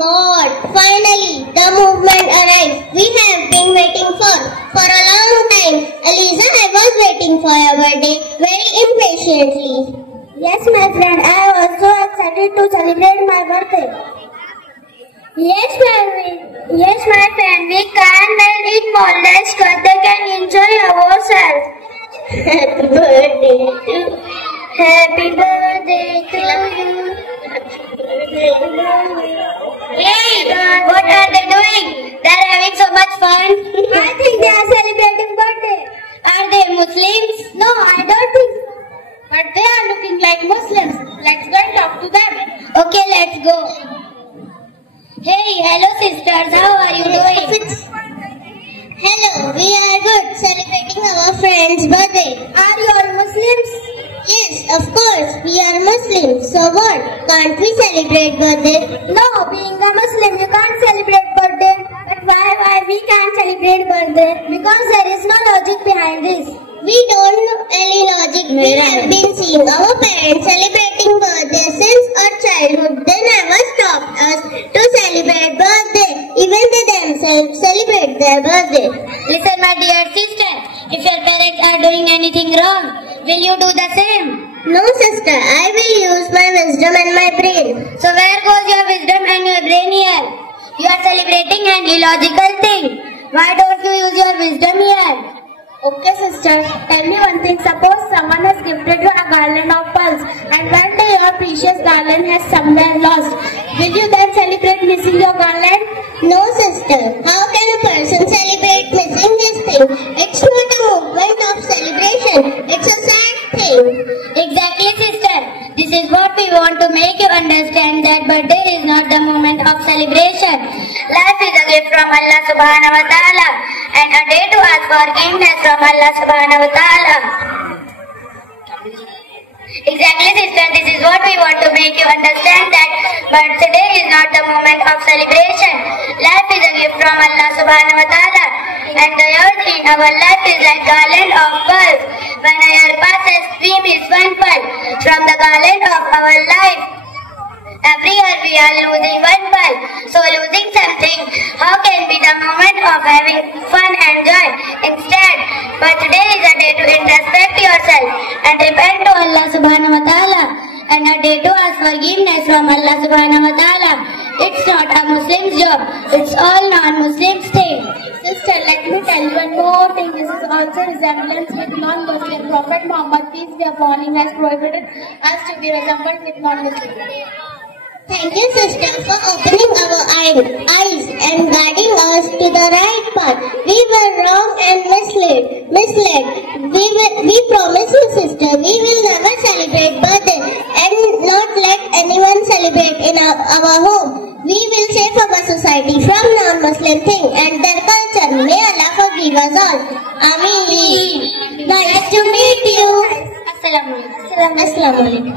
God, finally, the movement arrived. We have been waiting for a long time. Eliza, I was waiting for your birthday very impatiently. Yes, my friend, I was so excited to celebrate my birthday. Yes, my friend, we can't wait eat more. Let's cut the cake and enjoy ourselves. Happy birthday to you. Happy birthday to you. Hey, what are they doing? They're having so much fun. I think they are celebrating birthday. Are they Muslims? No, I don't think so. But they are looking like Muslims. Let's go and talk to them. Okay, let's go. Hey, hello sisters. How are you doing? Hello, we are good. Celebrating our friend's birthday. Are you all Muslims? Yes, of course. We are Muslims. So what? Can't we celebrate birthday? No, being a Muslim, you can't celebrate birthday. But why we can't celebrate birthday? Because there is no logic behind this. We don't know any logic. We have been seeing our parents celebrating birthday since our childhood. They never stopped us to celebrate birthday. Even they themselves celebrate their birthday. Listen, my dear sister. If your parents are doing anything wrong, will you do the same? No, sister. I will use my wisdom and my brain. So where goes your wisdom and your brain here? You are celebrating an illogical thing. Why don't you use your wisdom here? Okay, sister. Tell me one thing. Suppose someone has gifted you a garland of pearls and one day your precious garland has somewhere lost. Will you then celebrate missing your garland? No, sister. How can a person celebrate missing this thing? It's not a movement of celebration. It's a sad thing. Exactly, sister. This is what we want to make you understand, that birthday is not the moment of celebration. Life is a gift from Allah subhanahu wa ta'ala and a day to ask forgiveness from Allah subhanahu wa ta'ala. Exactly, sister. This is what we want to make you understand, that birthday is not the moment of celebration. Life is a gift from Allah subhanahu wa ta'ala and the earth in our life is like garland of pearls. When a year passes, we miss one pearl from the garland of our life. Every year we are losing one pearl. So losing something, how can be the moment of having fun and joy? Instead, birthday is a day to introspect yourself and repent to Allah subhanahu wa ta'ala and a day to ask forgiveness from Allah subhanahu wa ta'ala. It's not a Muslim's job. It's all non-Muslims' thing. Sister, let me tell you one more thing. This is also resemblance with non-Muslim. Prophet Muhammad, peace be upon him, has prohibited us to be resembled with non-Muslims. Thank you, sister, for opening our eyes and guiding us to the right path. We were wrong and misled. We promise you, sister, we will never celebrate birthday and not let anyone celebrate in our home. We will save our society from non-Muslim thing and their culture. May Allah forgive us all. Ameen. Nice to meet you. Assalamu alaikum.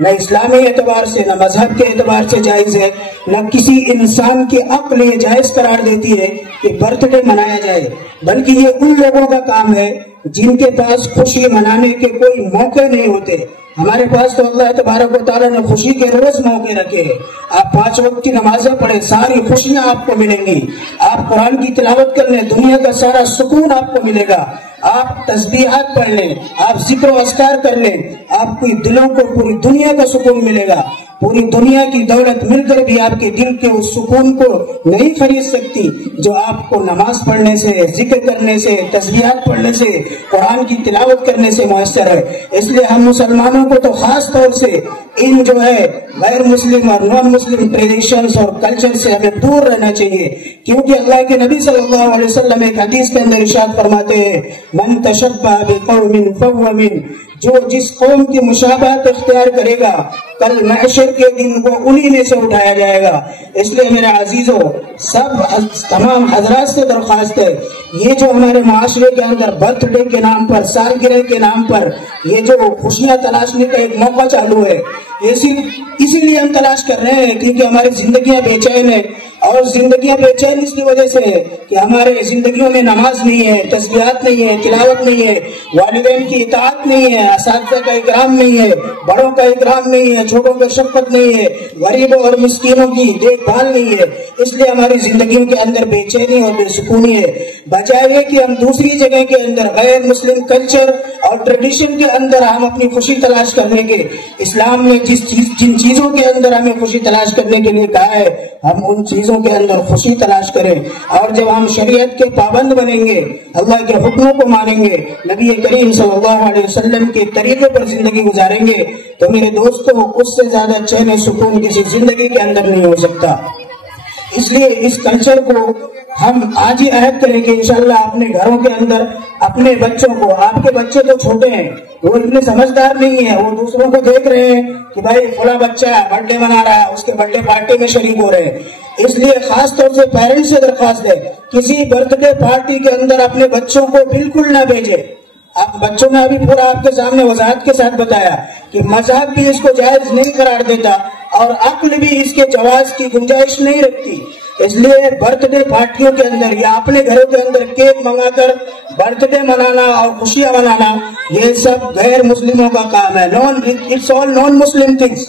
نہ اسلامی اعتبار سے نہ مذہب کے اعتبار سے جائز ہے، نہ کسی انسان کی عقل یہ جائز قرار دیتی ہے کہ برتھ ڈے منایا جائے، بلکہ یہ ان لوگوں کا کام ہے جن کے پاس خوشی منانے کے کوئی موقع نہیں ہوتے۔ ہمارے پاس تو اللہ تبارک و تعالیٰ نے خوشی کے روز موقع رکھے ہیں۔ آپ 5 وقت کی نمازیں پڑھیں، ساری خوشیاں آپ کو ملیں گی۔ آپ قرآن کی تلاوت کر لیں، دنیا کا سارا سکون آپ کو ملے گا۔ آپ تسبیحات پڑھ لیں، آپ ذکر و اذکار کر لیں، آپ کی دلوں کو پوری دنیا کا سکون ملے گا۔ پوری دنیا کی دولت مل کر بھی آپ کے دل کے اس سکون کو نہیں خرید سکتی جو آپ کو نماز پڑھنے سے، ذکر کرنے سے، تسبیحات پڑھنے سے، قرآن کی تلاوت کرنے سے میسر ہے۔ اس لیے ہم مسلمانوں کو تو خاص طور سے ان جو ہے غیر مسلم اور نان مسلم ٹریڈیشنز اور کلچر سے ہمیں دور رہنا چاہیے، کیونکہ اللہ کے نبی صلی اللہ علیہ وسلم ایک حدیث کے اندر ارشاد فرماتے ہیں، من تشبہ بقوم فہو من، جو جس قوم کی مشابہت اختیار کرے گا کل محشر کے دن وہ انہی میں سے اٹھایا جائے گا۔ اس لیے میرے عزیزوں، تمام حضرات سے درخواست ہے، یہ جو ہمارے معاشرے کے اندر برتھ ڈے کے نام پر، سالگرہ کے نام پر یہ جو خوشیاں تلاشنے کا ایک موقع چالو ہے، یہ صرف اسی لیے ہم تلاش کر رہے ہیں کیونکہ ہماری زندگیاں بے چین ہیں، اور زندگیاں بے چین اس کی وجہ سے ہے کہ ہمارے زندگیوں میں نماز نہیں ہے، تسبیحات نہیں ہے، تلاوت نہیں ہے، والدین کی اطاعت نہیں ہے، اساتذہ کا اکرام نہیں ہے، بڑوں کا اکرام نہیں ہے، چھوٹوں کا شفقت نہیں ہے، غریبوں اور مسکینوں کی دیکھ بھال نہیں ہے۔ اس لیے ہماری زندگیوں کے اندر بے چینی اور بے سکونی ہے۔ بجائے کہ ہم دوسری جگہ کے اندر غیر مسلم کلچر اور ٹریڈیشن کے اندر ہم اپنی خوشی تلاش کرنے کے، اسلام نے جن چیزوں کے اندر ہمیں خوشی تلاش کرنے کے لیے کہا ہے، ہم ان چیزوں کے اندر خوشی تلاش کریں۔ اور جب ہم شریعت کے پابند بنیں گے، اللہ کے حکموں کو مانیں گے، نبی کریم صلی اللہ علیہ وسلم کے طریقے پر زندگی گزاریں گے، تو میرے دوستوں اس سے زیادہ چین و سکون کسی زندگی کے اندر نہیں ہو سکتا۔ اس لیے اس کلچر کو ہم آج ہی عہد کریں کہ انشاءاللہ اپنے گھروں کے اندر اپنے بچوں کو، آپ کے بچے تو چھوٹے ہیں، وہ اتنے سمجھدار نہیں ہیں، وہ دوسروں کو دیکھ رہے ہیں کہ بھائی فلاں بچہ برتھ ڈے منا رہا ہے، اس کے برتھ ڈے پارٹی میں شریک ہو رہے ہیں۔ اس لیے خاص طور سے پیرنٹس سے درخواست ہے، کسی برتھ ڈے پارٹی کے اندر اپنے بچوں کو بالکل نہ بھیجیں۔ آپ بچوں نے ابھی پورا آپ کے سامنے وضاحت کے ساتھ بتایا کہ مذہب بھی اس کو جائز نہیں قرار دیتا اور عقل بھی اس کے جواز کی گنجائش نہیں رکھتی۔ اس لیے برتھ ڈے پارٹیوں کے اندر یا اپنے گھروں کے اندر کیک منگا کر برتھ ڈے منانا اور خوشیاں منانا، یہ سب غیر مسلموں کا کام ہے۔ It's all non-Muslim things.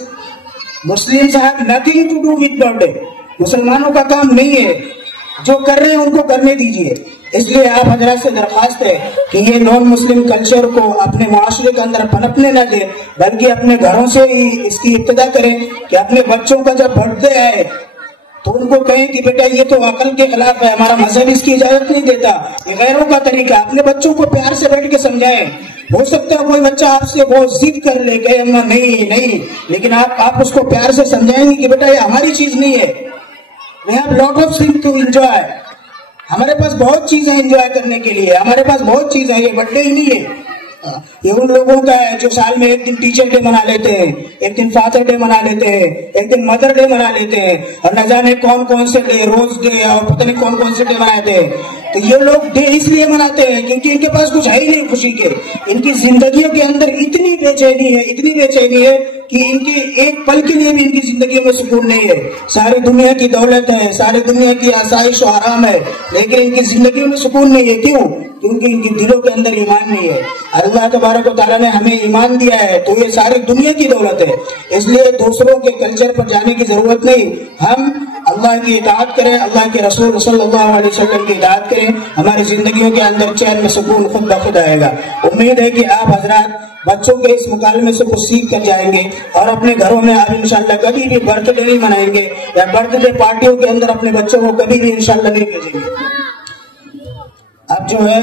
Muslims have nothing to do with birthday. مسلمانوں کا کام نہیں ہے، جو کر رہے ہیں ان کو کرنے دیجئے۔ اس لیے آپ حضرات سے درخواست ہے کہ یہ نان مسلم کلچر کو اپنے معاشرے کے اندر پنپنے نہ دیں، بلکہ اپنے گھروں سے ہی اس کی ابتدا کریں کہ اپنے بچوں کا جب برتھ ڈے آئے تو ان کو کہیں کہ بیٹا یہ تو عقل کے خلاف ہے، ہمارا مذہب اس کی اجازت نہیں دیتا، یہ غیروں کا طریقہ۔ اپنے بچوں کو پیار سے بیٹھ کے سمجھائیں۔ ہو سکتا ہے کوئی بچہ آپ سے بہت ضد کر لے کہ نہیں، لیکن آپ اس کو پیار سے سمجھائیں گے کہ بیٹا یہ ہماری چیز نہیں ہے۔ We have lot of things to enjoy. ہمارے پاس بہت چیزیں انجوائے کرنے کے لیے، ہمارے پاس بہت چیزیں، یہ برتھ ڈے ہی نہیں ہے۔ یہ ان لوگوں کا ہے جو سال میں ایک دن ٹیچر ڈے منا لیتے ہیں، ایک دن فادر ڈے منا لیتے ہیں، ایک دن مدر ڈے منا لیتے ہیں، اور نہ جانے کون سے ڈے، روز ڈے اور پتہ نہیں کون سے ڈے مناتے ہیں۔ تو یہ لوگ ڈے اس لیے مناتے ہیں کیونکہ ان کے پاس کچھ ہے ہی نہیں خوشی کے۔ ان کی زندگیوں کے اندر اتنی بے چینی ہے کہ ان کی ایک پل کے لیے بھی ان کی زندگیوں میں سکون نہیں ہے۔ ساری دنیا کی دولت ہے، ساری دنیا کی آسائش و آرام ہے، لیکن ان کی زندگیوں میں سکون نہیں ہے۔ کیوں؟ کیونکہ ان کے دلوں کے اندر ایمان نہیں ہے۔ اللہ تبارک و تعالیٰ نے ہمیں ایمان دیا ہے تو یہ ساری دنیا کی دولت ہے۔ اس لیے دوسروں کے کلچر پر جانے کی ضرورت نہیں، ہم اللہ کی اطاعت کریں، اللہ کے رسول صلی اللہ علیہ وسلم کی اطاعت کریں، ہماری زندگیوں کے اندر چین میں سکون خود بخود آئے گا۔ امید ہے کہ آپ حضرات بچوں کے اس مکالمے سے کچھ سیکھ کر جائیں گے اور اپنے گھروں میں اب انشاءاللہ کبھی بھی برتھ ڈے نہیں منائیں گے، یا برتھ ڈے پارٹیوں کے اندر اپنے بچوں کو کبھی بھی انشاءاللہ نہیں بھیجیں گے۔ اب جو ہے